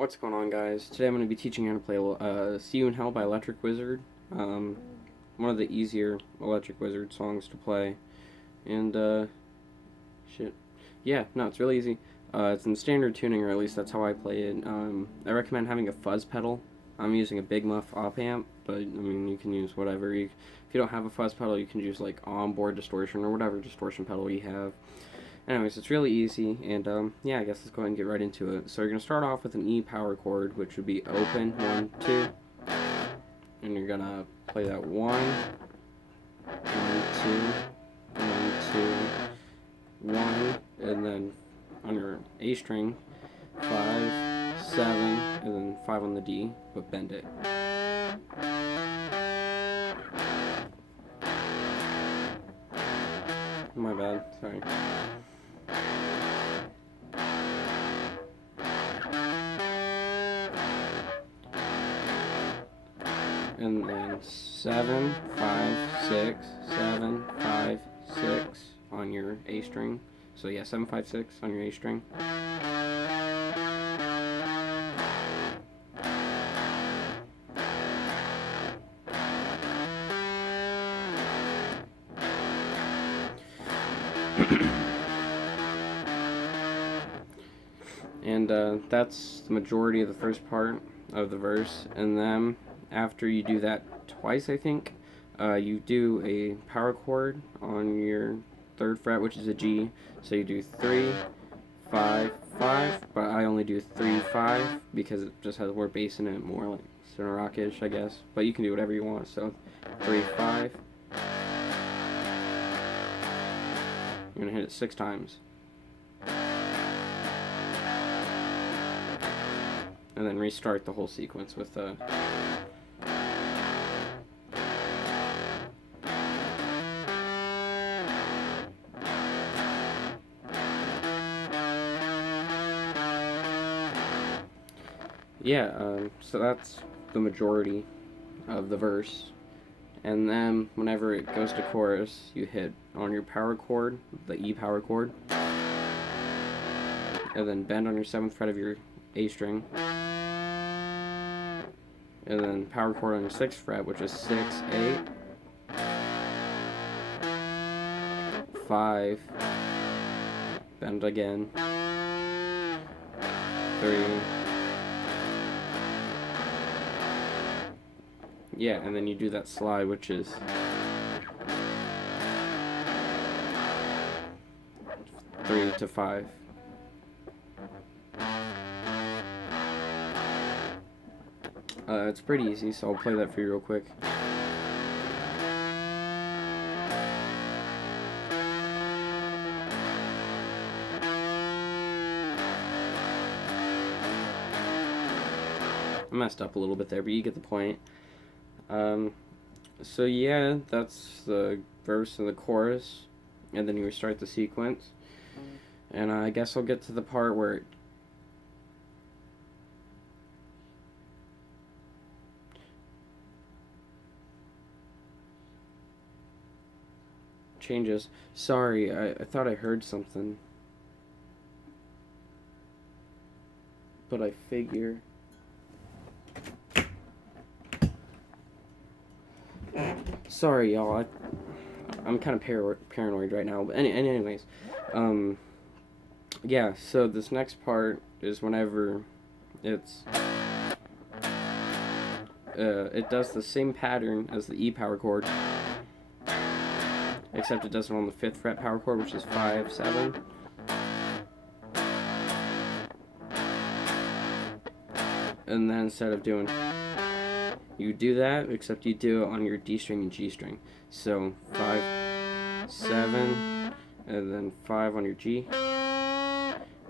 What's going on, guys? Today I'm going to be teaching you how to play See You in Hell by Electric Wizard. One of the easier Electric Wizard songs to play. And, shit. Yeah, no, it's really easy. It's in standard tuning, or at least that's how I play it. I recommend having a fuzz pedal. I'm using a Big Muff op amp, but, I mean, you can use whatever. If you don't have a fuzz pedal, you can use, like, onboard distortion or whatever distortion pedal you have. Anyways, it's really easy, and yeah, I guess let's go ahead and get right into it. So you're going to start off with an E power chord, which would be open, 1, 2, and you're going to play that 1, 1, 2, 1, 2, 1, and then on your A string, 5, 7, and then 5 on the D, but bend it. My bad, sorry. And then 7, 5, 6, 7, 5, 6 on your A string. So yeah, 7, 5, 6 on your A string. And that's the majority of the first part of the verse. And then after you do that twice, I think, you do a power chord on your 3rd fret, which is a G. So you do 3, 5, 5, but I only do 3, 5 because it just has more bass in it, more like stoner rockish, I guess. But you can do whatever you want. So 3, 5. You're gonna hit it 6 times. And then restart the whole sequence with so that's the majority of the verse. And then whenever it goes to chorus, you hit on your power chord, the E power chord, and then bend on your 7th fret of your A string, and then power chord on your 6th fret, which is 6, 8, 5, bend again, 3, yeah, and then you do that slide, which is 3 to 5. It's pretty easy, so I'll play that for you real quick. I messed up a little bit there, but you get the point. So yeah, that's the verse and the chorus, and then you restart the sequence. And I guess I'll get to the part where it changes. Sorry, I thought I heard something. But I figure... Sorry, y'all. I'm kind of paranoid right now. But anyways, yeah. So this next part is whenever it's it does the same pattern as the E power chord, except it does it on the 5th fret power chord, which is 5, 7. And then instead of doing, you do that, except you do it on your D string and G string. So 5, 7, and then 5 on your G,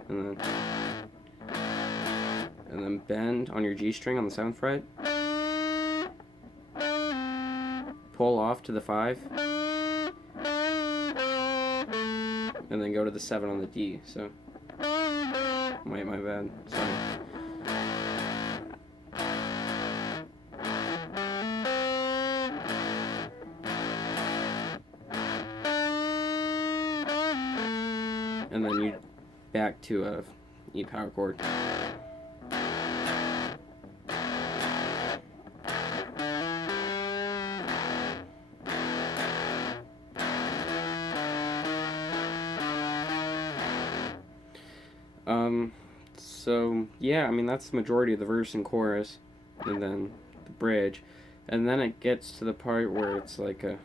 and then bend on your G string on the 7th fret, pull off to the 5, and then go to the 7 on the D. So, my bad, sorry. And then you back to a E power chord. So yeah, I mean that's the majority of the verse and chorus, and then the bridge, and then it gets to the part where it's like a,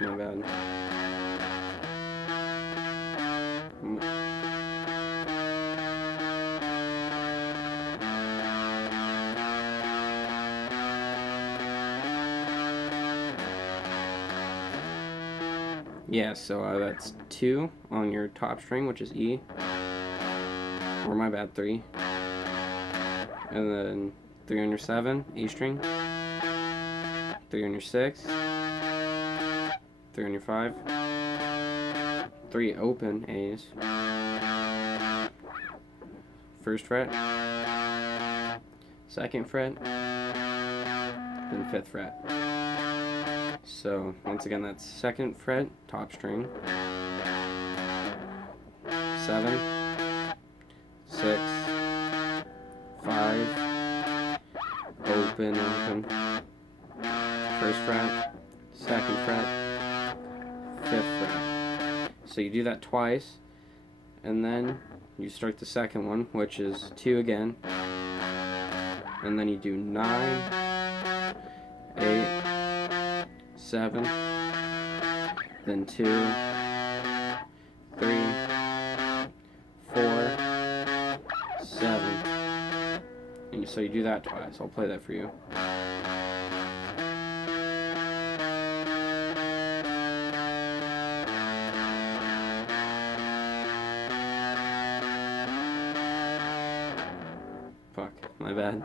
my bad. Yeah, so that's 2 on your top string, which is E, or my bad, 3, and then 3 on your 7, A string, 3 on your 6, 3 on your 5, 3 open A's, 1st fret, 2nd fret, then 5th fret. So once again, that's 2nd fret, top string, 7, 6, 5, open, 1st fret, 2nd fret, 5th fret. So you do that twice, and then you start the second one, which is 2 again, and then you do 9, 8, 7, then 2, 3, 4, 7, and so you do that twice. I'll play that for you. Fuck, my bad.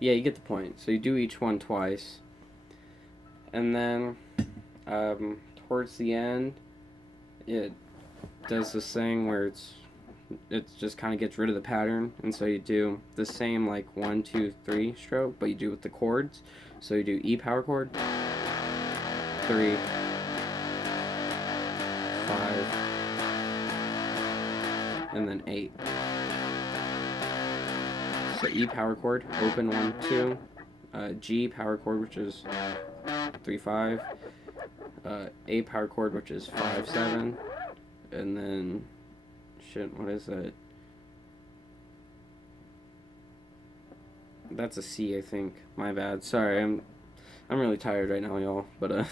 Yeah, you get the point. So you do each one twice, and then towards the end, it does this thing where it just kind of gets rid of the pattern, and so you do the same like 1, 2, 3 stroke, but you do it with the chords. So you do E power chord, 3, 5, and then 8. So E power chord, open 1, 2, G power chord, which is 3, 5, A power chord, which is 5, 7, and then shit, what is that? That's a C, I think. My bad. Sorry, I'm really tired right now, y'all. But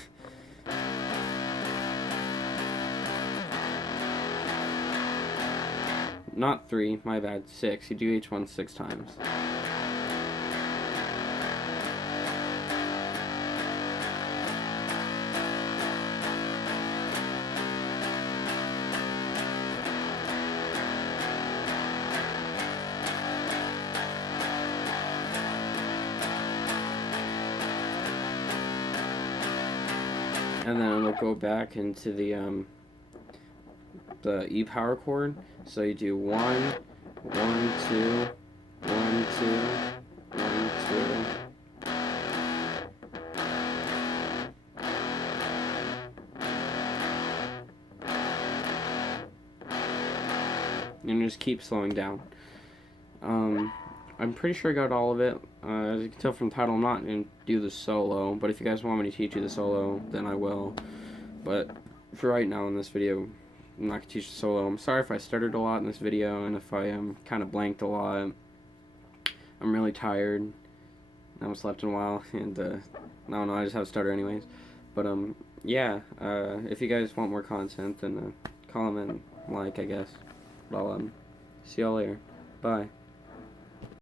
not 3, my bad. 6. You do each one 6 times. And then it'll go back into the E power chord. So you do 1, 1, 2, 1, 2, 1, 2. And just keep slowing down. I'm pretty sure I got all of it. As you can tell from the title, I'm not going to do the solo, but if you guys want me to teach you the solo, then I will. But for right now in this video, I'm not going to teach the solo. I'm sorry if I stuttered a lot in this video, and if I kind of blanked a lot. I'm really tired. I haven't slept in a while, and I don't know, I just have a stutter anyways. But yeah, if you guys want more content, then comment, like, I guess. But I'll see y'all later. Bye.